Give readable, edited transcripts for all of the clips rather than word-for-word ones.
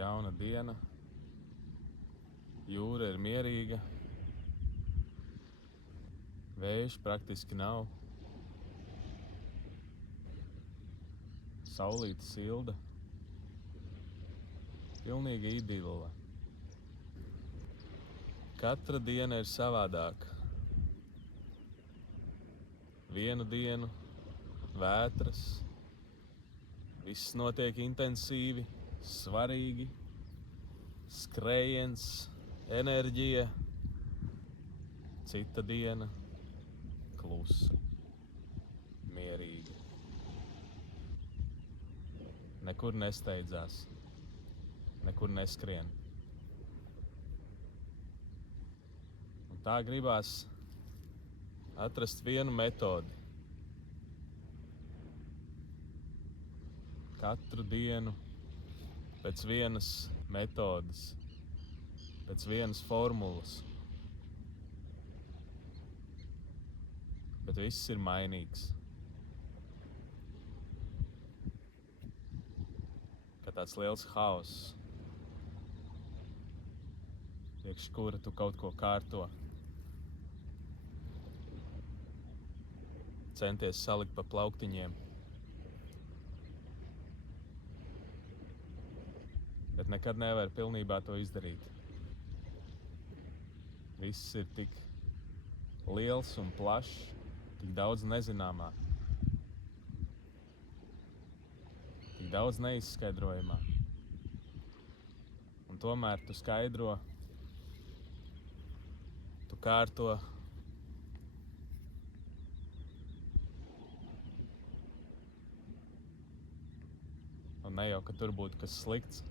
jauna diena, jūra ir mierīga, vējš praktiski nav, saulīte silda, pilnīga idile. Katra diena ir savādāka. Vienu dienu vētras, viss notiek intensīvi, svarīgi, skrējiens, enerģija. Cita diena klusa, mierīga. Nekur nesteidzās, nekur neskrien. Un tā gribās atrast vienu metodi. Katru dienu pēc vienas metodes, pēc vienas formulas. Bet viss ir mainīgs. Kā tāds liels haoss, priekš kura tu kaut ko kārto. Centies salikt pa plauktiņiem. Bet nekad nevar pilnībā to izdarīt. Viss ir tik liels un plašs, tik daudz nezināmā, tik daudz neizskaidrojamā. Un tomēr tu skaidro, tu kārto. Un ne jau, ka tur būtu kas slikts.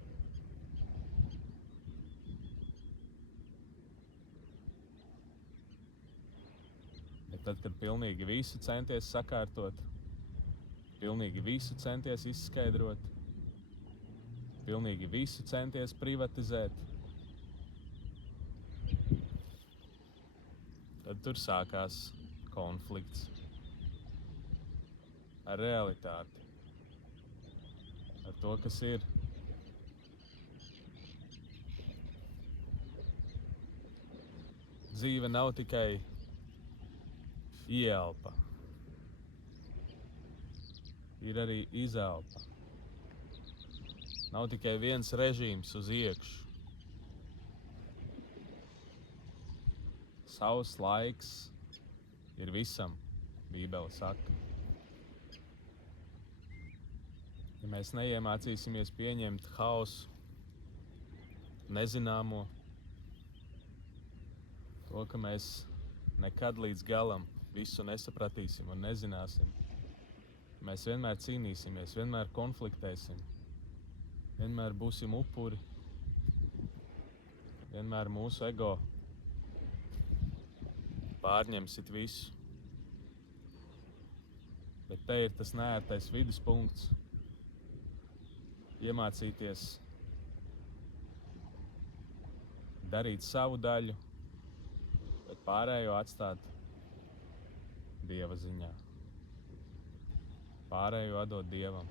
Bet tad, kad pilnīgi visu centies sakārtot, pilnīgi visu centies izskaidrot, pilnīgi visu centies privatizēt, tad tur sākās konflikts ar realitāti. Ar to, kas ir. Dzīve nav tikai ieelpa. Ir arī izelpa. Nav tikai viens režīms uz iekšu. Savs laiks ir visam, Bībele saka. Ja mēs neiemācīsimies pieņemt haosu, nezināmo, to, ka mēs nekad līdz galam visu nesapratīsim un nezināsim, mēs vienmēr cīnīsimies, vienmēr konfliktēsim, vienmēr būsim upuri, vienmēr mūsu ego pārņemsit visu. Bet te ir tas neērtais viduspunkts. Iemācīties darīt savu daļu, bet pārējo atstāt Dieva ziņā. Pārējo atdot Dievam.